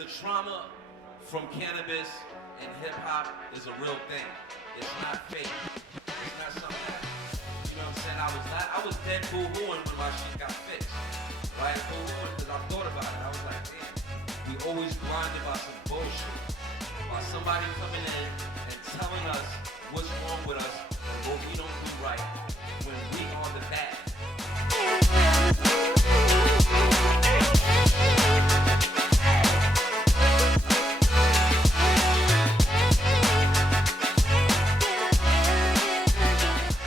the trauma from cannabis and hip hop is a real thing. It's not fake. It's not something that, you know what I'm saying? I was dead boo-hooing when my shit got fixed. Right? Boo-hooing because I thought about it. I was like, damn, we always blinded by some bullshit. By somebody coming in and telling us what's wrong with us and what we don't do right when we are the bad.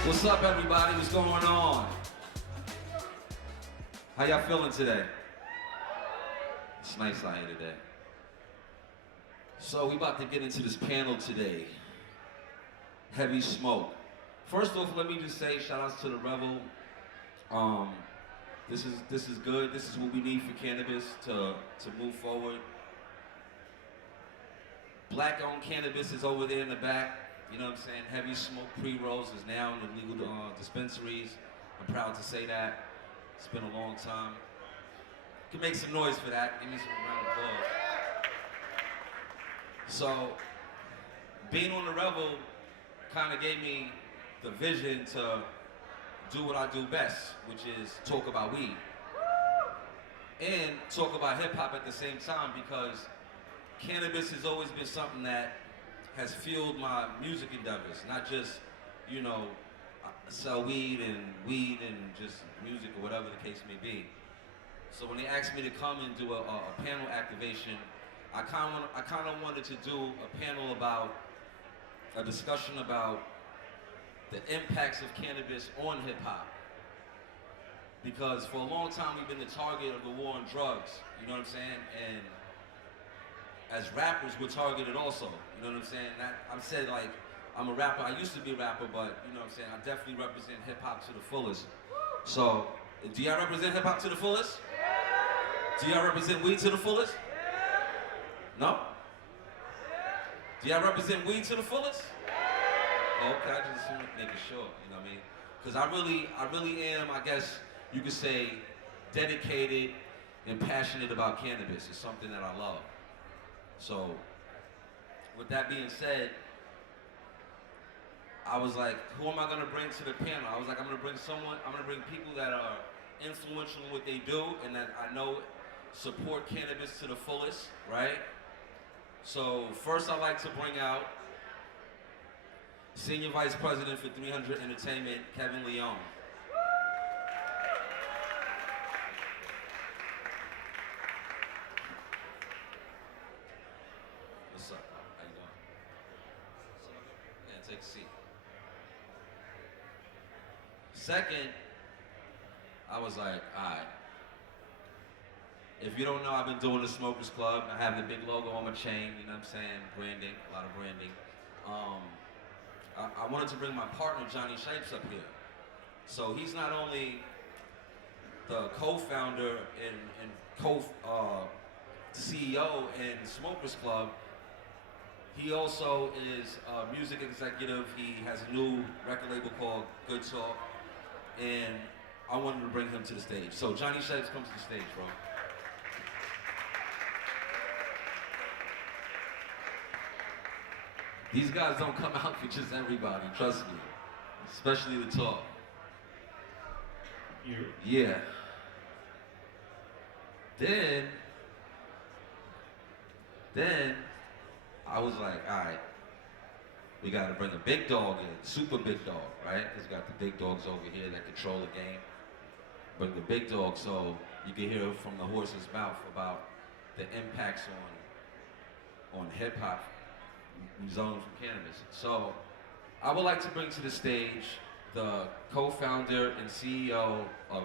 What's up, everybody? What's going on? How y'all feeling today? It's nice out here today. So we about to get into this panel today. Heavy smoke. First off, let me just say shout outs to the Revel. This is good. This is what we need for cannabis to move forward. Black-owned cannabis is over there in the back. You know what I'm saying? Heavy smoke pre-rolls is now in the legal dispensaries. I'm proud to say that. It's been a long time. You can make some noise for that. Give me some round of applause. So, being on the Revel kind of gave me the vision to do what I do best, which is talk about weed. And talk about hip hop at the same time, because cannabis has always been something that has fueled my music endeavors, not just, you know, sell weed and just music or whatever the case may be. So when they asked me to come and do a panel activation, I kind of wanted to do a panel about a discussion about the impacts of cannabis on hip hop. Because for a long time we've been the target of the war on drugs, you know what I'm saying? And as rappers, we're targeted also, you know what I'm saying? I'm said like, I'm a rapper, I used to be a rapper, but you know what I'm saying, I definitely represent hip hop to the fullest. So, do y'all represent hip hop to the fullest? Do y'all represent weed to the fullest? No? Do y'all represent weed to the fullest? Okay, I just want to make sure, you know what I mean? Because I really am, I guess you could say, dedicated and passionate about cannabis. It's something that I love. So, with that being said, I was like, who am I gonna bring to the panel? I was like, I'm gonna bring people that are influential in what they do and that I know support cannabis to the fullest, right? So first I'd like to bring out Senior Vice President for 300 Entertainment, Kevin Leone. What's up? How you doing? Yeah, take a seat. Second, I was like, all right. If you don't know, I've been doing the Smokers Club. I have the big logo on my chain, you know what I'm saying? Branding, a lot of branding. I wanted to bring my partner, Jonnny Shiest, up here. So he's not only the co-founder and CEO in Smokers Club, he also is a music executive. He has a new record label called Good Talk, and I wanted to bring him to the stage. So Jonnny Shiest comes to the stage, bro. These guys don't come out for just everybody, trust me. Especially the talk. Yeah. Then, I was like, all right, we gotta bring a big dog in, super big dog, right? Because we got the big dogs over here that control the game. Bring the big dog so you can hear from the horse's mouth about the impacts on hip hop. Zone from cannabis. So, I would like to bring to the stage the co-founder and CEO of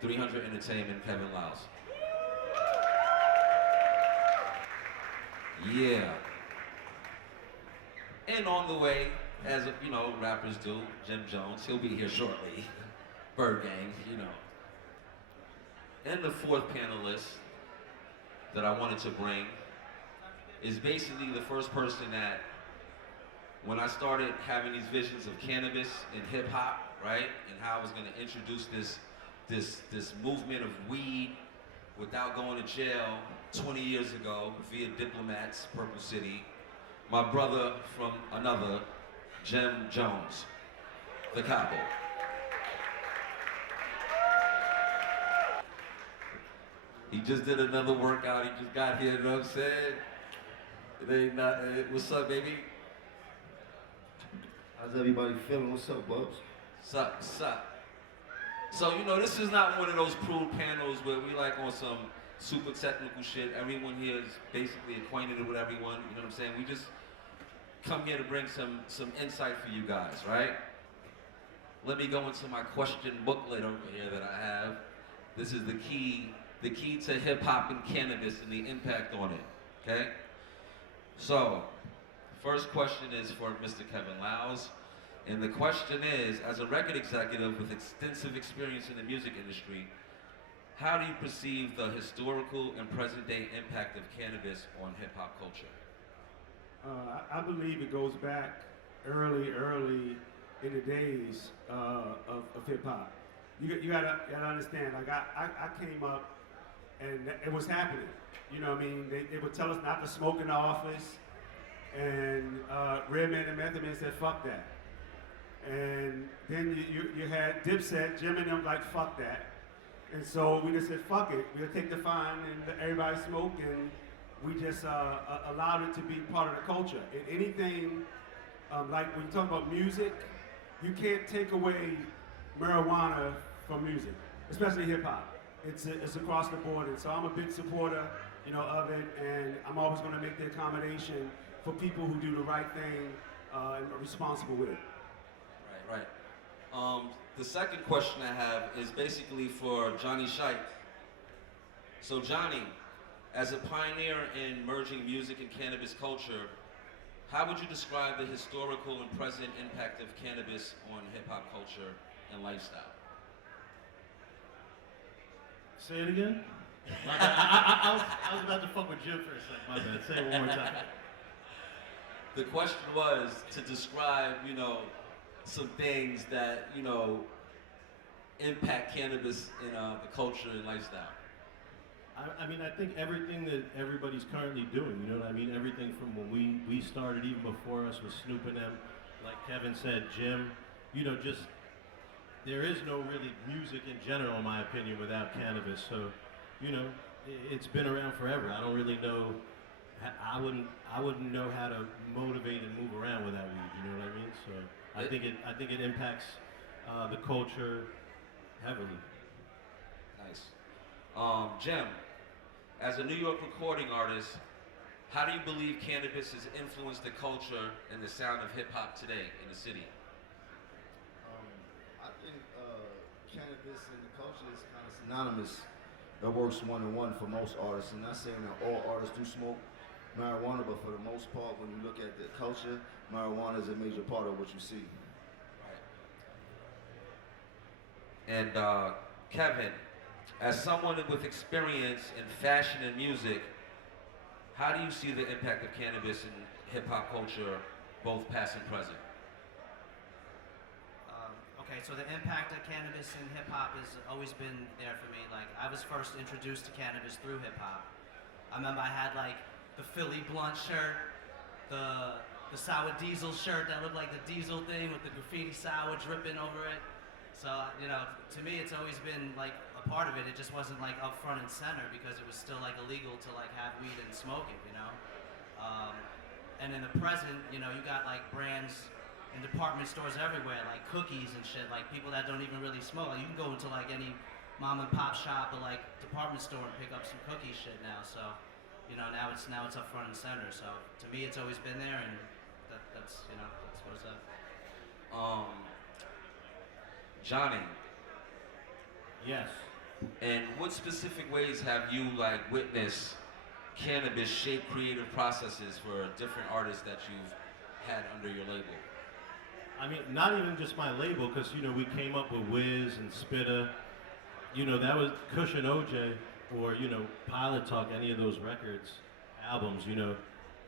300 Entertainment, Kevin Liles. Yeah. And on the way, as you know, rappers do, Jim Jones, he'll be here shortly. Bird Gang, you know. And the fourth panelist that I wanted to bring is basically the first person that, when I started having these visions of cannabis and hip hop, right, and how I was going to introduce this movement of weed without going to jail 20 years ago via diplomats, Purple City. My brother from another, Jim Jones, the capo. He just did another workout. He just got here, you know what I'm saying? It ain't not, what's up, baby? How's everybody feeling? What's up, Bubz? Sup. So, you know, this is not one of those pool panels where we like on some super technical shit. Everyone here is basically acquainted with everyone, you know what I'm saying? We just come here to bring some insight for you guys, right? Let me go into my question booklet over here that I have. This is the key to hip hop and cannabis and the impact on it, okay? So, first question is for Mr. Kevin Liles. And the question is, as a record executive with extensive experience in the music industry, how do you perceive the historical and present day impact of cannabis on hip hop culture? I believe it goes back early in the days of hip hop. You gotta understand, like I came up and it was happening. You know what I mean? They would tell us not to smoke in the office, and Redman and Method Man said, fuck that. And then you had Dipset, Jim and them like, fuck that. And so we just said, fuck it, we'll take the fine and everybody smoke, and we just allowed it to be part of the culture. And anything, like when you talk about music, you can't take away marijuana from music, especially hip hop. It's across the board, and so I'm a big supporter, you know, of it, and I'm always gonna make the accommodation for people who do the right thing and are responsible with it. Right. The second question I have is basically for Jonnny Shiest. So Jonnny, as a pioneer in merging music and cannabis culture, how would you describe the historical and present impact of cannabis on hip hop culture and lifestyle? Say it again? My bad. I was about to fuck with Jim for a second. My bad. Say it one more time. The question was to describe, you know, some things that, you know, impact cannabis in the culture and lifestyle. I mean, I think everything that everybody's currently doing, you know what I mean? Everything from when we started, even before us, with Snoop and them, like Kevin said, Jim, you know, just, there is no really music in general, in my opinion, without cannabis. So, you know, it's been around forever. I don't really know, I wouldn't know how to motivate and move around without weed, you know what I mean? So I think it impacts the culture heavily. Nice. Jim, as a New York recording artist, how do you believe cannabis has influenced the culture and the sound of hip hop today in the city? I think cannabis and the culture is kind of synonymous. That works one-on-one for most artists. I'm not saying that all artists do smoke marijuana, but for the most part, when you look at the culture, marijuana is a major part of what you see. Right. And Kevin, as someone with experience in fashion and music, how do you see the impact of cannabis in hip-hop culture, both past and present? Okay, so the impact of cannabis in hip-hop has always been there for me. Like, I was first introduced to cannabis through hip-hop. I remember I had, like, the Philly Blunt shirt, the Sour Diesel shirt that looked like the Diesel thing with the graffiti sour dripping over it. So, you know, to me it's always been like a part of it. It just wasn't like up front and center because it was still like illegal to like have weed and smoke it, you know? And in the present, you know, you got like brands in department stores everywhere, like cookies and shit, like people that don't even really smoke. Like, you can go into like any mom and pop shop or like department store and pick up some cookie shit now, so. You know, now it's up front and center. So to me, it's always been there, and that's you know, that's what it's at. Jonnny. Yes. And what specific ways have you like witnessed cannabis shape creative processes for different artists that you've had under your label? I mean, not even just my label, because you know we came up with Wiz and Spitta. You know, that was Kush and OJ. Or, you know, Pilot Talk, any of those records, albums, you know,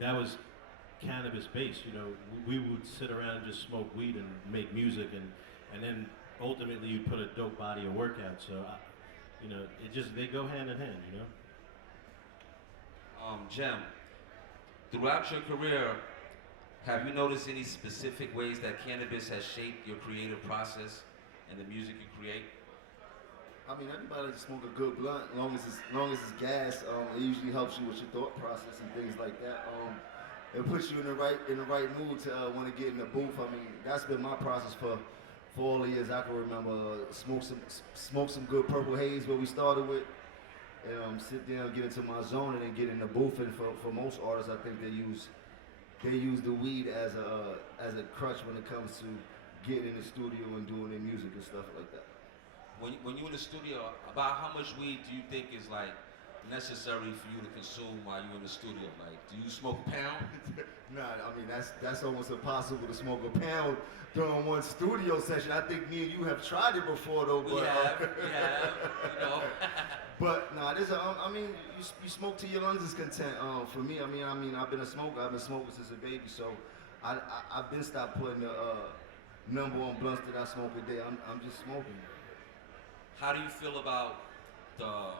that was cannabis based, you know. We would sit around and just smoke weed and make music, and then ultimately you'd put a dope body of work out. So, you know, they go hand in hand, you know. Jim, throughout your career, have you noticed any specific ways that cannabis has shaped your creative process and the music you create? I mean, everybody likes to smoke a good blunt, as long as it's gas. It usually helps you with your thought process and things like that. It puts you in the right mood to want to get in the booth. I mean, that's been my process for all the years I can remember. Smoke some good purple haze, what we started with, and sit down, get into my zone, and then get in the booth. And for most artists, I think they use the weed as a crutch when it comes to getting in the studio and doing their music and stuff like that. When you're in the studio, about how much weed do you think is like necessary for you to consume while you're in the studio? Like, do you smoke a pound? Nah, I mean that's almost impossible to smoke a pound during one studio session. I think me and you have tried it before though. We have, you know. But nah, I mean, you smoke till your lungs is content. For me, I mean, I've been a smoker. I've been smoking since a baby, so I've been stopped putting the number on blunts that I smoke a day. I'm just smoking. How do you feel about the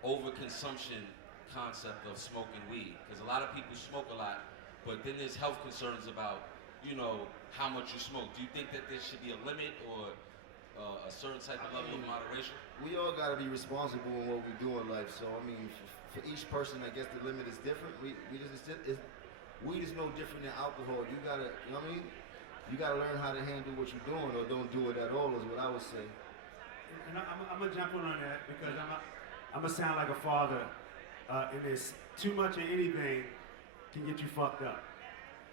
overconsumption concept of smoking weed? Because a lot of people smoke a lot, but then there's health concerns about, you know, how much you smoke. Do you think that there should be a limit or a certain type of level of moderation? We all got to be responsible in what we do in life. So I mean, for each person, I guess the limit is different. Weed is no different than alcohol. You gotta, you know what I mean? You gotta learn how to handle what you're doing, or don't do it at all. Is what I would say. And I'm gonna jump on that because I'm gonna sound like a father in this. Too much of anything can get you fucked up.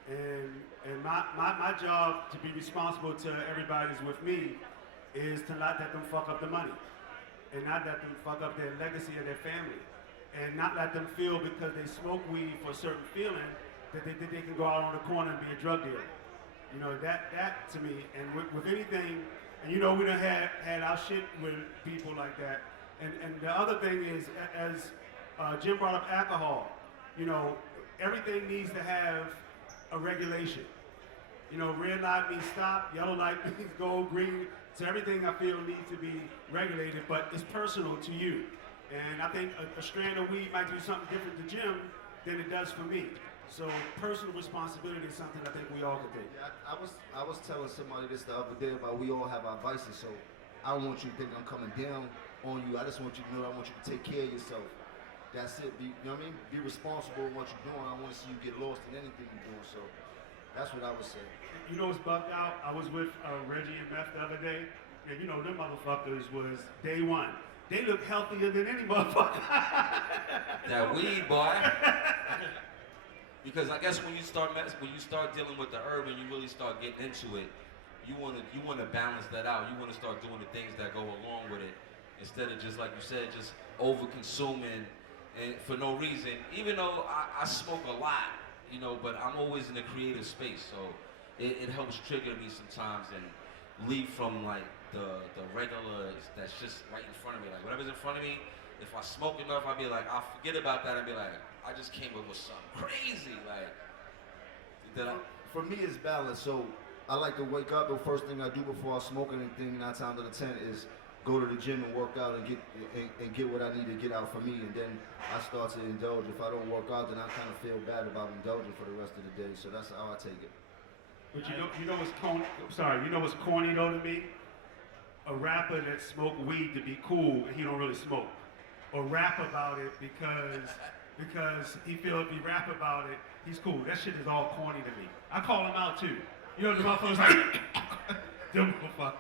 And my job to be responsible to everybody that's with me is to not let them fuck up the money, and not let them fuck up their legacy of their family, and not let them feel because they smoke weed for a certain feeling that they can go out on the corner and be a drug dealer. You know, that to me, and with anything. And you know, we done had our shit with people like that. And the other thing is, as Jim brought up alcohol, you know, everything needs to have a regulation. You know, red light means stop, yellow light means go, green. So everything I feel needs to be regulated, but it's personal to you. And I think a strand of weed might do something different to Jim than it does for me. So personal responsibility is something I think we all can take. Yeah, I was telling somebody this the other day about we all have our vices, so I don't want you to think I'm coming down on you. I just want you to know I want you to take care of yourself. That's it. You know what I mean? Be responsible in what you're doing. I don't want to see you get lost in anything you're doing. So that's what I would say. You know what's bugged out? I was with Reggie and Meth the other day, and you know them motherfuckers was day one. They look healthier than any motherfucker. That weed, boy. Because I guess when you start dealing with the herb and you really start getting into it, you want to balance that out. You want to start doing the things that go along with it, instead of just like you said, just over consuming and for no reason. Even though I smoke a lot, you know, but I'm always in a creative space, so it helps trigger me sometimes and leave from like the regular that's just right in front of me. Like whatever's in front of me, if I smoke enough, I'll be like, I'll forget about that and be like, I just came up with something crazy. Like, for me, it's balance. So I like to wake up. The first thing I do before I smoke anything, 9 times out of 10, is go to the gym and work out and get what I need to get out for me. And then I start to indulge. If I don't work out, then I kind of feel bad about indulging for the rest of the day. So that's how I take it. But you know what's corny? Sorry, you know what's corny though to me? A rapper that smoked weed to be cool and he don't really smoke, or rap about it because he feel if he rap about it, he's cool. That shit is all corny to me. I call him out too. You know the motherfuckers like, them motherfucker.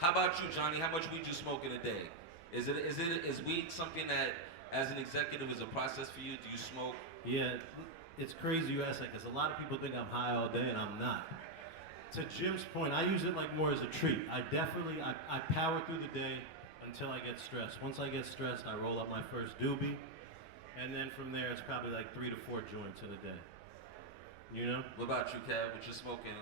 How about you, Jonnny? How much weed you smoke in a day? Is weed something that, as an executive, is a process for you? Do you smoke? Yeah, it's crazy you ask that because a lot of people think I'm high all day and I'm not. To Jim's point, I use it like more as a treat. I power through the day until I get stressed. Once I get stressed, I roll up my first doobie, and then from there it's probably like 3 to 4 joints in a day. You know? What about you, Kev? What you smoking?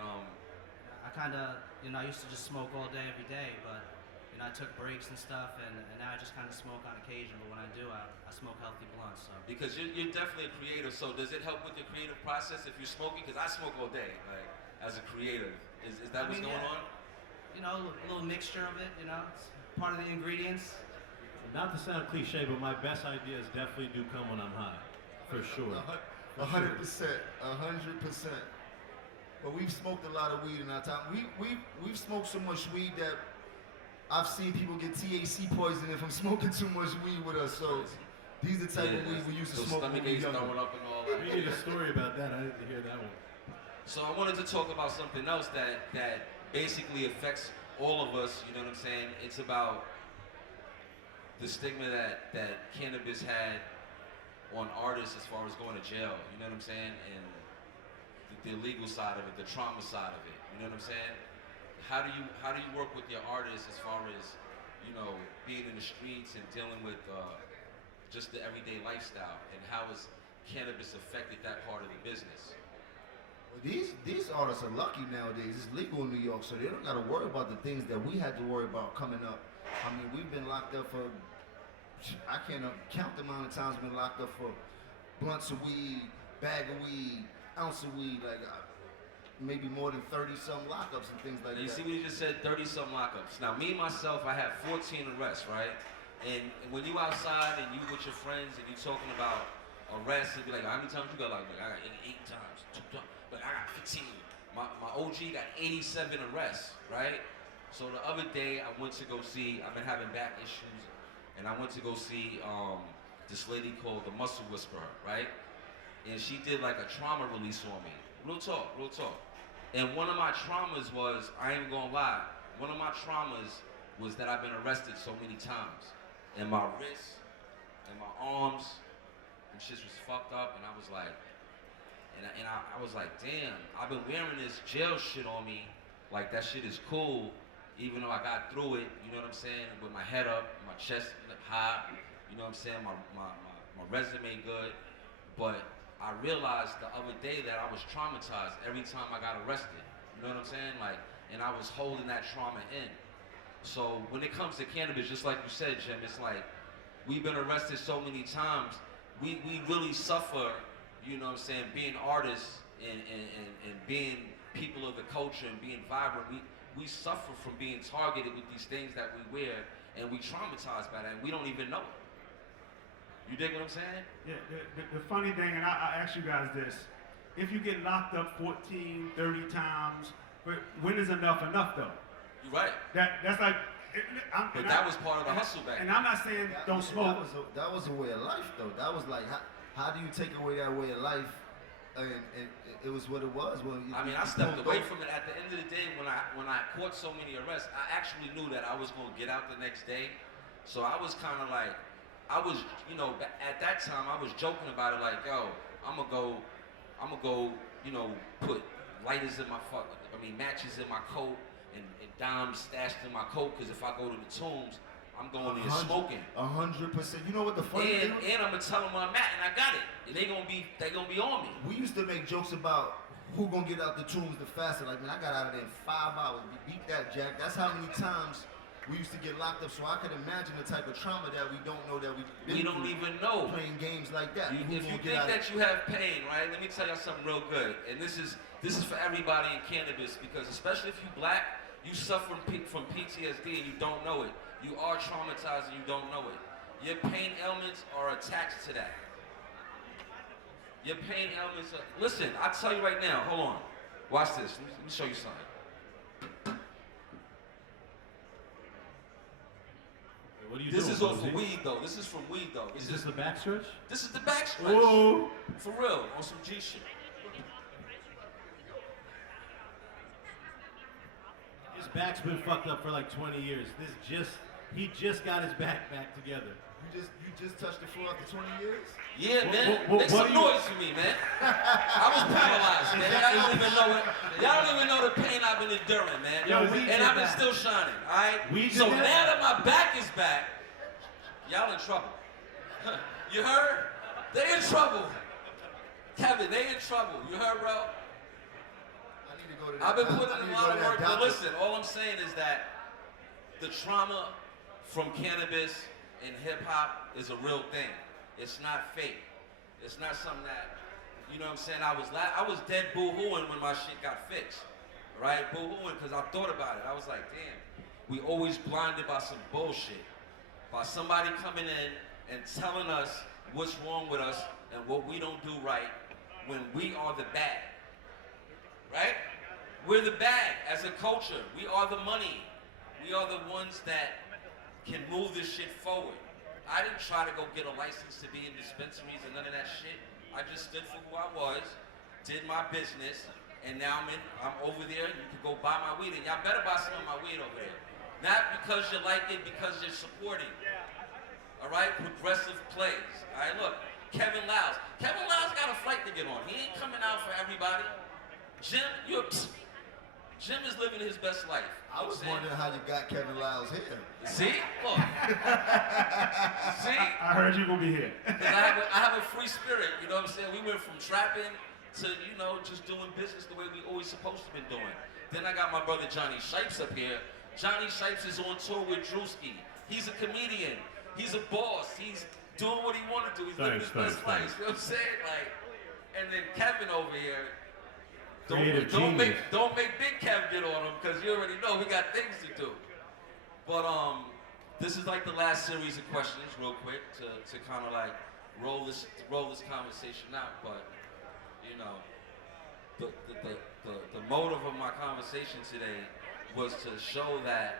I kind of, you know, I used to just smoke all day, every day, but, you know, I took breaks and stuff, and now I just kind of smoke on occasion, but when I do, I smoke healthy blunts, so. Because you're definitely a creative, so does it help with the creative process if you're smoking? Because I smoke all day, like, as a creative. Is that what's going on? You know, a little mixture of it, you know, it's part of the ingredients. Not to sound cliche, but my best ideas definitely do come when I'm high, for sure. 100%. But we've smoked a lot of weed in our time. We've smoked so much weed that I've seen people get THC poisoning from smoking too much weed with us. So these are the type of weed we used to smoke when we were younger. Throwing up and all that. We need a story about that. I need to hear that one. So I wanted to talk about something else that basically affects all of us, you know what I'm saying? It's about the stigma that cannabis had on artists as far as going to jail, you know what I'm saying? And the legal side of it, the trauma side of it, you know what I'm saying? How do you work with your artists as far as, you know, being in the streets and dealing with just the everyday lifestyle, and how has cannabis affected that part of the business? Well, these artists are lucky nowadays. It's legal in New York, so they don't got to worry about the things that we had to worry about coming up. I mean, we've been locked up for, I can't count the amount of times we've been locked up for blunts of weed, bag of weed, ounce of weed, like maybe more than 30-some lockups and things like that. You see what you just said, 30-some lockups. Now, me, myself, I have 14 arrests, right? And when you outside and you with your friends and you talking about arrests, and be like, how many times you got locked up? I got 8 times, 2 times, but I got 15. My OG got 87 arrests, right? So the other day, I went to go see, I've been having back issues, and I went to go see this lady called the Muscle Whisperer, right? And she did like a trauma release on me. Real talk, real talk. And one of my traumas was, I ain't gonna lie, one of my traumas was that I've been arrested so many times. And my wrists, and my arms, and shit was fucked up, and I was like, I was like, damn, I've been wearing this jail shit on me, like that shit is cool, even though I got through it, you know what I'm saying, with my head up, my chest high, you know what I'm saying, my resume good, but I realized the other day that I was traumatized every time I got arrested, you know what I'm saying, like, and I was holding that trauma in. So when it comes to cannabis, just like you said, Jim, it's like, we've been arrested so many times, we really suffer, you know what I'm saying, being artists and being people of the culture and being vibrant, we suffer from being targeted with these things that we wear, and we traumatized by that, and we don't even know it. You dig what I'm saying? Yeah, the funny thing, and I ask you guys this, if you get locked up 14, 30 times, when is enough though? You're right. That's like, but that was part of the hustle back then. And I'm not saying don't smoke. That was a way of life though. That was like, how do you take away that way of life? And it was what it was. Well, I mean, I stepped away from it. At the end of the day, when I caught so many arrests, I actually knew that I was going to get out the next day. So I was kind of like, I was, you know, at that time I was joking about it, like, yo, I'm gonna go, you know, put lighters in my matches in my coat and dimes stashed in my coat, because if I go to the tombs, I'm going in smoking. 100%. You know what the funny thing? And I'm gonna tell them where I'm at, and I got it. And they gonna be on me. We used to make jokes about who gonna get out the tombs the fastest. Like, man, I got out of there in 5 hours. Beat that, Jack. That's how many times we used to get locked up. So I could imagine the type of trauma that we don't know that we don't even know. Playing games like that. If you think that you have pain, right? Let me tell you something real good. And this is for everybody in cannabis, because especially if you black, you suffer from PTSD and you don't know it. You are traumatized and you don't know it. Your pain ailments are attached to that. Your pain ailments are, listen, I'll tell you right now, hold on. Watch this, let me show you something. What are you This doing, is all Bubzy? for weed though, this is from weed though. Is this the backstretch? This is the backstretch. Whoa. For real, on some G shit. His back's been fucked up for like 20 years. He just got his back together. You just touched the floor after 20 years? Yeah, man. Make some noise for me, man. I was paralyzed, man. Y'all don't even know it. Y'all don't even know the pain I've been enduring, man. Yo, and I've been still shining, all right? So now that my back is back, y'all in trouble. You heard? They in trouble. Kevin, they in trouble. You heard, bro? I need to go to that. I've been putting in a lot of work, but listen, all I'm saying is that the trauma from cannabis and hip hop is a real thing. It's not fake. It's not something that, you know what I'm saying, I was dead boo-hooing when my shit got fixed, right? Boo-hooing, because I thought about it. I was like, damn, we always blinded by some bullshit. by somebody coming in and telling us what's wrong with us and what we don't do right when we are the bad, right? We're the bad as a culture. We are the money. We are the ones that can move this shit forward. I didn't try to go get a license to be in dispensaries and none of that shit. I just stood for who I was, did my business, and now I'm over there. You can go buy my weed, and y'all better buy some of my weed over there. Not because you like it, because you're supporting. All right, progressive plays. All right, look, Kevin Liles. Kevin Liles got a flight to get on. He ain't coming out for everybody. Jim is living his best life. I was wondering how you got Kevin Liles here. See? Look. See? I heard you gonna be here. I have a free spirit, you know what I'm saying? We went from trapping to, just doing business the way we always supposed to be doing. Then I got my brother Jonnny Shiest up here. Jonnny Shiest is on tour with Drewski. He's a comedian. He's a boss. He's doing what he want to do. He's living his best life. You know what I'm saying? And then Kevin over here. Don't make Big Kev get on him, because you already know we got things to do. But this is like the last series of questions, real quick, to kind of like roll this conversation out. But the motive of my conversation today was to show that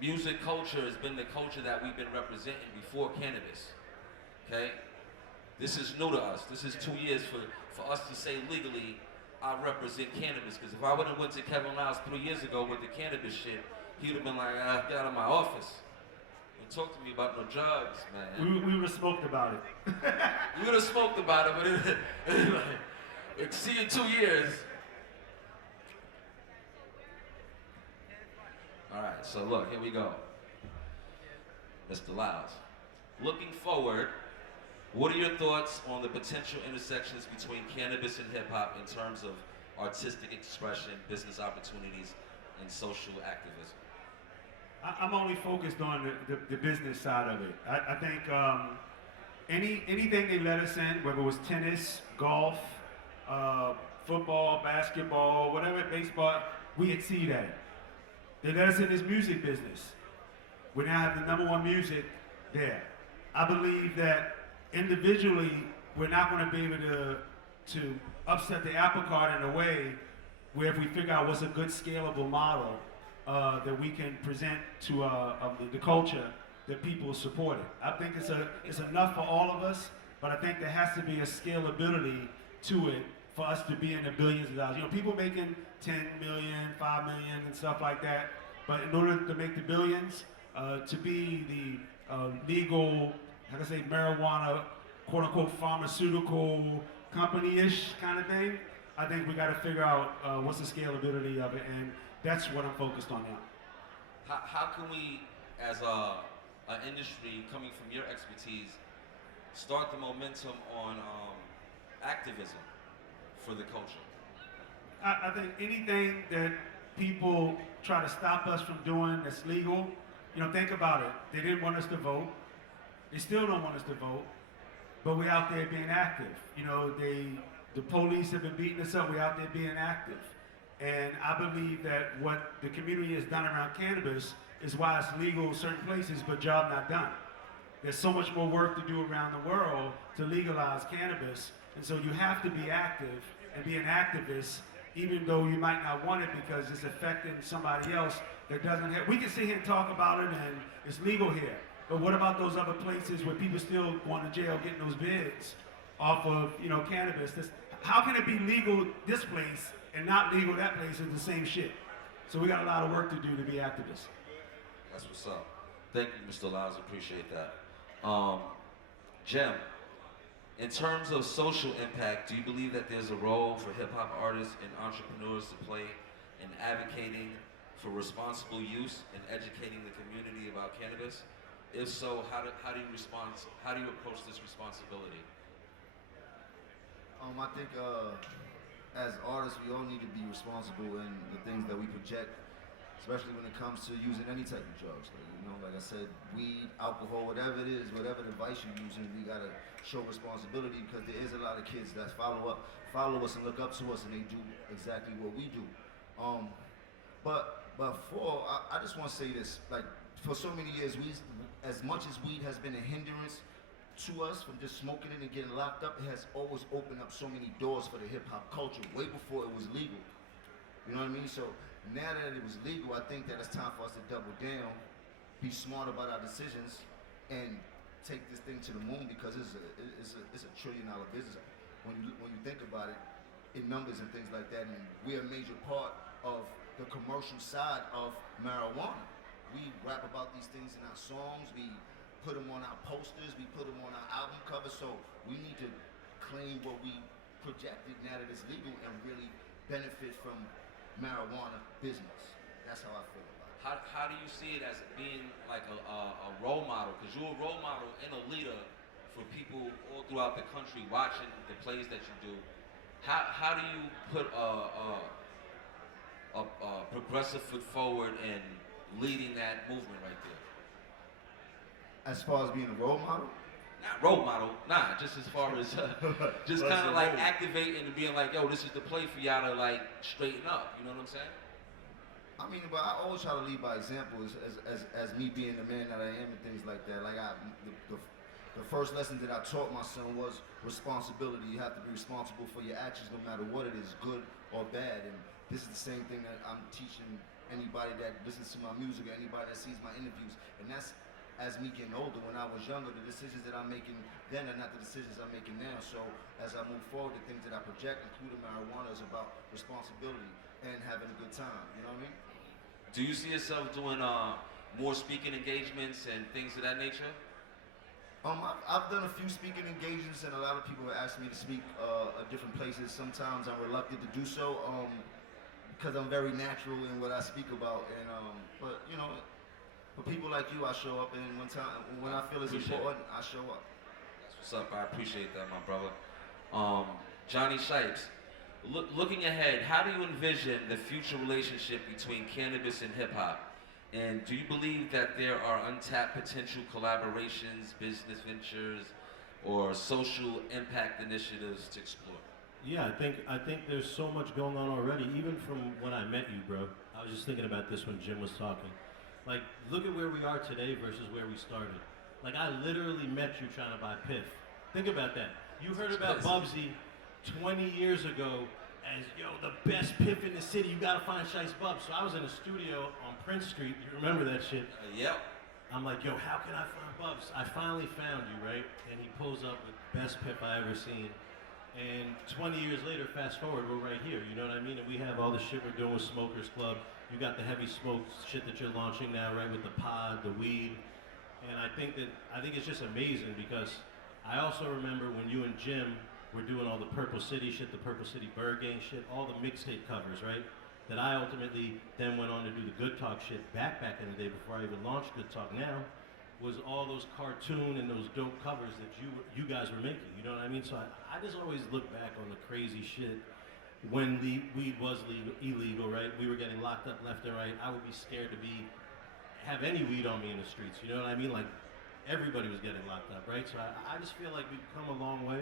music culture has been the culture that we've been representing before cannabis. Okay. This is new to us. This is 2 years for us to say legally, I represent cannabis. Because if I would have went to Kevin Liles 3 years ago with the cannabis shit, he would have been like, get out of my office. Don't talk to me about no drugs, man. We would have smoked about it. We would have smoked about it, but see you in 2 years. All right, so look, here we go. Mr. Liles. Looking forward, what are your thoughts on the potential intersections between cannabis and hip-hop in terms of artistic expression, business opportunities, and social activism? I'm only focused on the business side of it. I think anything they let us in, whether it was tennis, golf, football, basketball, whatever, baseball, we exceed at it. They let us in this music business. We now have the #1 music there. I believe that individually, we're not going to be able to upset the apple cart in a way where if we figure out what's a good scalable model that we can present to the culture, that people support it. I think it's enough for all of us, but I think there has to be a scalability to it for us to be in the billions of dollars. People making 10 million, 5 million and stuff like that, but in order to make the billions, to be the legal, like I say, marijuana, quote unquote, pharmaceutical company-ish kind of thing, I think we got to figure out what's the scalability of it, and that's what I'm focused on now. How can we, as an industry, coming from your expertise, start the momentum on activism for the culture? I think anything that people try to stop us from doing that's legal, think about it. They didn't want us to vote. They still don't want us to vote, but we're out there being active. The police have been beating us up. We're out there being active. And I believe that what the community has done around cannabis is why it's legal in certain places, but job not done. There's so much more work to do around the world to legalize cannabis, and so you have to be active and be an activist, even though you might not want it because it's affecting somebody else that doesn't have. We can sit here and talk about it, and it's legal here. But what about those other places where people still going to jail getting those bids off of cannabis? How can it be legal this place and not legal that place? It's the same shit. So we got a lot of work to do to be activists. That's what's up. Thank you, Mr. Liles. Appreciate that. Jem, in terms of social impact, do you believe that there's a role for hip-hop artists and entrepreneurs to play in advocating for responsible use and educating the community about cannabis? If so, how do you respond? How do you approach this responsibility? I think as artists, we all need to be responsible in the things that we project, especially when it comes to using any type of drugs. Like I said, weed, alcohol, whatever it is, whatever device you're using, we gotta show responsibility because there is a lot of kids that follow us and look up to us, and they do exactly what we do. But I just want to say this: like for so many years, as much as weed has been a hindrance to us from just smoking it and getting locked up, it has always opened up so many doors for the hip hop culture way before it was legal. You know what I mean? So now that it was legal, I think that it's time for us to double down, be smart about our decisions, and take this thing to the moon, because it's a $1 trillion business. When you think about it, in numbers and things like that, and we're a major part of the commercial side of marijuana. We rap about these things in our songs, we put them on our posters, we put them on our album covers, so we need to claim what we projected now that it's legal and really benefit from marijuana business. That's how I feel about it. How do you see it as being like a role model? Because you're a role model and a leader for people all throughout the country watching the plays that you do. How do you put a progressive foot forward and leading that movement right there? As far as being a role model? Not role model, nah, just as far as just kind of like activating and being like, yo, this is the play for y'all to like straighten up, you know what I'm saying? I mean, but I always try to lead by example as me being the man that I am and things like that. Like the first lesson that I taught my son was responsibility. You have to be responsible for your actions no matter what it is, good or bad. And this is the same thing that I'm teaching anybody that listens to my music or anybody that sees my interviews. And that's as me getting older. When I was younger, the decisions that I'm making then are not the decisions I'm making now. So as I move forward, the things that I project, including marijuana, is about responsibility and having a good time. You know what I mean? Do you see yourself doing more speaking engagements and things of that nature? I've done a few speaking engagements, and a lot of people have asked me to speak at different places. Sometimes I'm reluctant to do so because I'm very natural in what I speak about. And but you know, for people like you, I show up, and when I feel it's important, I show up. That's what's up. I appreciate that, my brother. Jonnny Shiest, looking ahead, how do you envision the future relationship between cannabis and hip hop? And do you believe that there are untapped potential collaborations, business ventures, or social impact initiatives to explore? Yeah, I think there's so much going on already, even from when I met you, bro. I was just thinking about this when Jim was talking. Like, look at where we are today versus where we started. Like, I literally met you trying to buy Piff. Think about that. You heard about Bubsy 20 years ago as, yo, the best Piff in the city, you gotta find Shiest Bubz. So I was in a studio on Prince Street, you remember that shit? Yep. I'm like, yo, how can I find Bubz? I finally found you, right? And he pulls up with best Piff I ever seen. And 20 years later, fast forward, we're right here, you know what I mean? And we have all the shit we're doing with Smokers Club. You got the heavy smoke shit that you're launching now, right, with the pod, the weed. And I think it's just amazing because I also remember when you and Jim were doing all the Purple City shit, the Purple City Bird Gang shit, all the mixtape covers, right? That I ultimately then went on to do the Good Talk shit back in the day before I even launched Good Talk Now, was all those cartoon and those dope covers that you guys were making, you know what I mean? So I just always look back on the crazy shit when the weed was illegal, right? We were getting locked up left and right. I would be scared to have any weed on me in the streets, you know what I mean? Like, everybody was getting locked up, right? So I just feel like we've come a long way.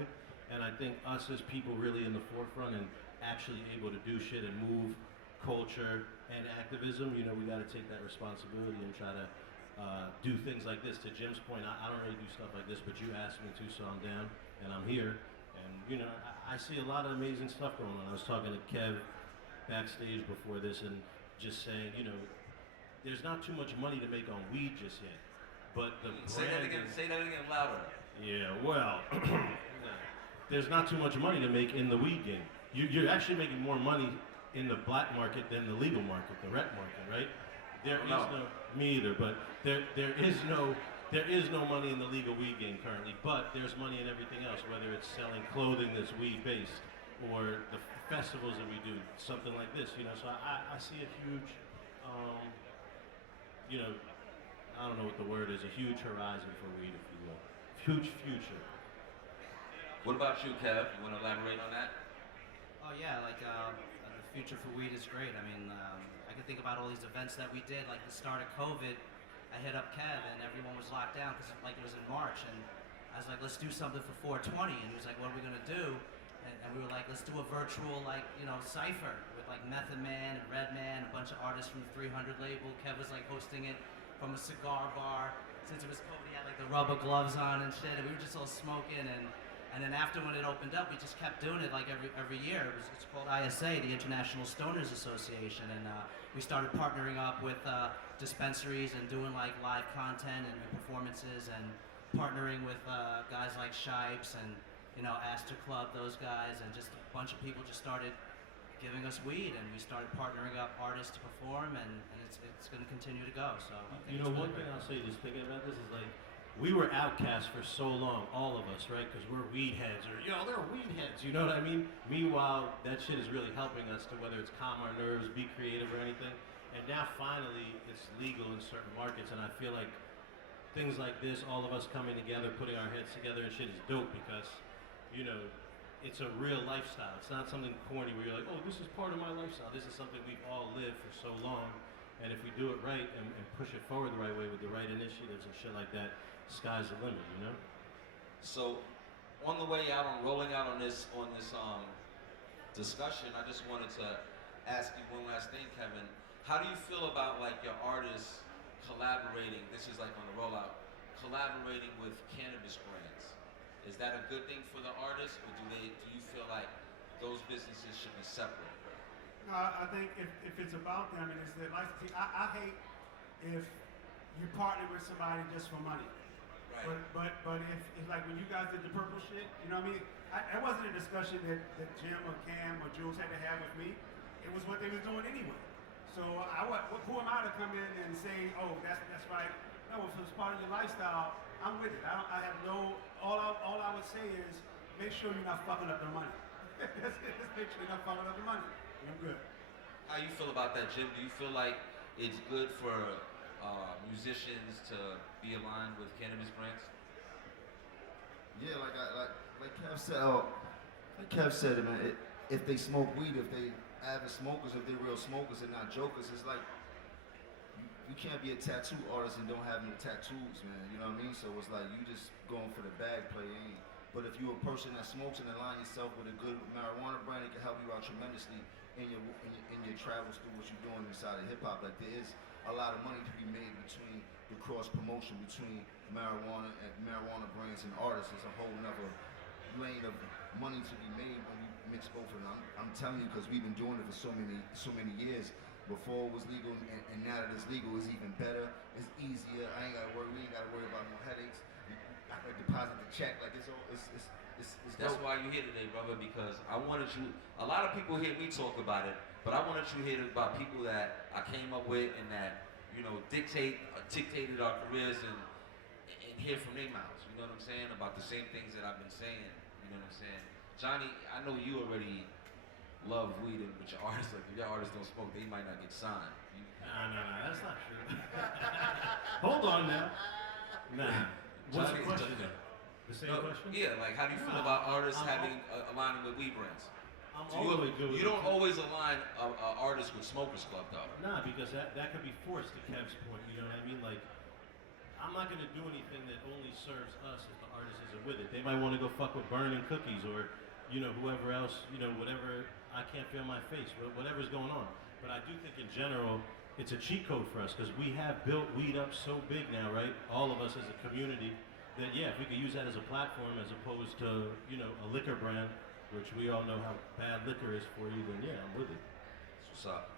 And I think us as people really in the forefront and actually able to do shit and move culture and activism, you know, we got to take that responsibility and try to do things like this. To Jim's point, I don't really do stuff like this, but you asked me to, so I'm down and I'm here. And, you know, I see a lot of amazing stuff going on. I was talking to Kev backstage before this and just saying, you know, there's not too much money to make on weed just yet. But the Say that again louder. Yeah, well, there's not too much money to make in the weed game. You're actually making more money in the black market than the legal market, the rec market, right? Me either, but there is no money in the legal weed game currently, but there's money in everything else, whether it's selling clothing that's weed based or the festivals that we do, something like this, you know. So I see a huge, you know, I don't know what the word is, a huge horizon for weed, if you will. Huge future. What about you, Kev? You want to elaborate on that? Oh yeah, like the future for weed is great. I mean, I can think about all these events that we did, like the start of COVID. I hit up Kev and everyone was locked down because like it was in March, and I was like, let's do something for 420, and he was like, what are we gonna do? And we were like, let's do a virtual, like, you know, cipher with like Method Man and Redman, a bunch of artists from the 300 label. Kev was like hosting it. from a cigar bar. Since it was COVID, he had like the rubber gloves on and shit, and we were just all smoking. And then after when it opened up, we just kept doing it like every year. It's called ISA, the International Stoners Association, and we started partnering up with dispensaries and doing like live content and performances, and partnering with guys like Shiest and Astor Club, those guys, and just a bunch of people just started giving us weed, and we started partnering up artists to perform, and it's going to continue to go. So I think one thing I'll say, just thinking about this, is like, we were outcasts for so long, all of us, right? Because we're weed heads, or they're weed heads, you know what I mean? Meanwhile, that shit is really helping us to, whether it's calm our nerves, be creative or anything. And now finally, it's legal in certain markets, and I feel like things like this, all of us coming together, putting our heads together and shit is dope, because, it's a real lifestyle. It's not something corny where you're like, oh, this is part of my lifestyle. This is something we've all lived for so long. And if we do it right and push it forward the right way with the right initiatives and shit like that, sky's the limit, So, on the way out, rolling out on this discussion, I just wanted to ask you one last thing, Kevin. How do you feel about like your artists collaborating? This is like on the rollout, collaborating with cannabis brands. Is that a good thing for the artists, or do you feel like those businesses should be separate? No, I think if it's about them and it's their licensing, I hate if you partner with somebody just for money. Right. But if like when you guys did the purple shit, you know what I mean? It wasn't a discussion that Jim or Cam or Jules had to have with me. It was what they was doing anyway. So who am I to come in and say, oh, that's right? No, if it's part of your lifestyle, I'm with it. I have no. All I would say is make sure you're not fucking up the money. Just make sure you're not fucking up the money. I'm good. How you feel about that, Jim? Do you feel like it's good for musicians to be aligned with cannabis brands? Yeah, like Kev said, man. If they smoke weed, if they avid smokers, if they're real smokers and not jokers, it's like you can't be a tattoo artist and don't have no tattoos, man. You know what I mean? So it's like you just going for the bag play, ain't. But if you're a person that smokes and align yourself with a good marijuana brand, it can help you out tremendously in your travels through what you're doing inside of hip hop. Like there is a lot of money to be made between the cross promotion between marijuana and marijuana brands and artists. It's a whole nother lane of money to be made when you mix both of them. I'm telling you, because we've been doing it for so many years. Before it was legal, and now that it's legal, it's even better. It's easier. We ain't gotta worry about no headaches. I can deposit the check. Like it's That's dope. why you're here today, brother, because I wanted you, a lot of people hear me talk about it, but I wanted you to hear about people that I came up with and that, dictated our careers and hear from their mouths, you know what I'm saying, about the same things that I've been saying, you know what I'm saying. Jonnny, I know you already love weed, but your artists, like if your artists don't smoke, they might not get signed. No, that's not true. Hold on now. Nah. What's the question? The same question? Yeah, like how do you feel about artists aligning with weed brands? You don't always align artists with Smokers Club, though. Nah, because that could be forced, to Kev's point, you know what I mean? Like, I'm not gonna do anything that only serves us if the artist isn't with it. They might wanna go fuck with Burning Cookies or, whoever else, whatever, I can't feel my face, whatever's going on. But I do think in general, it's a cheat code for us, because we have built weed up so big now, right? All of us as a community, that if we could use that as a platform as opposed to, a liquor brand, which we all know how bad liquor is for you, then I'm with it. That's what's up.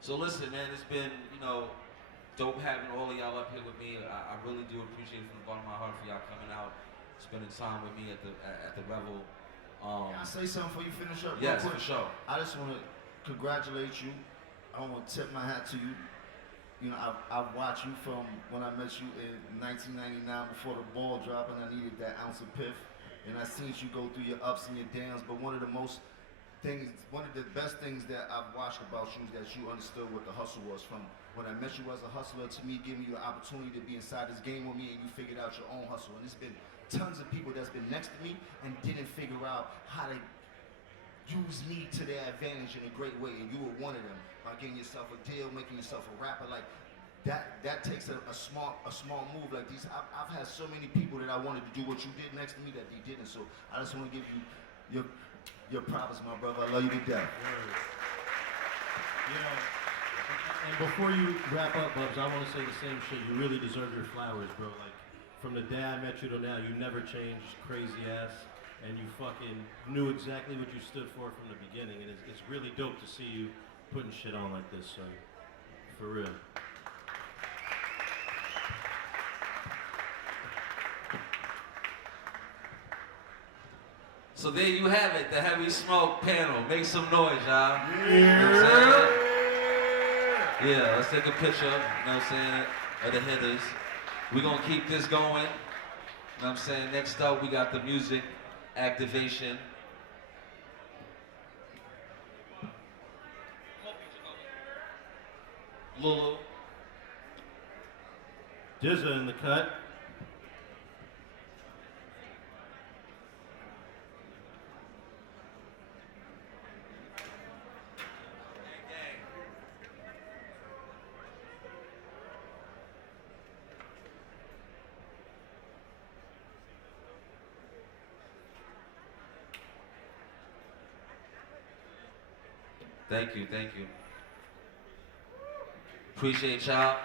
So listen, man, it's been, dope having all of y'all up here with me. I really do appreciate it from the bottom of my heart for y'all coming out, spending time with me at the Revel. Can I say something before you finish up? Yes, real quick? for sure. I just want to congratulate you. I want to tip my hat to you. I've watched you from when I met you in 1999 before the ball dropped, and I needed that ounce of piff. And I seen you go through your ups and your downs. But one of the best things that I've watched about you is that you understood what the hustle was. From when I met you as a hustler to me giving you the opportunity to be inside this game with me, and you figured out your own hustle. And it's been tons of people that's been next to me and didn't figure out how to use me to their advantage in a great way, and you were one of them by getting yourself a deal, making yourself a rapper. Like that takes a small move like these. I've had so many people that I wanted to do what you did next to me that they didn't. So I just want to give you your props, my brother. I love you to death. And before you wrap up, Bubz, I want to say the same shit. You really deserve your flowers, bro. Like, from the day I met you to now, you never changed, crazy ass, and you fucking knew exactly what you stood for from the beginning. And it's really dope to see you putting shit on like this, son. For real. So there you have it, the Heavy Smoke panel. Make some noise, y'all. You know what I'm saying? Yeah, let's take a picture, you know what I'm saying, of the hitters. We're gonna keep this going. You know what I'm saying? Next up, we got the music activation. Lulu. Dizza in the cut. Thank you, thank you. Appreciate y'all.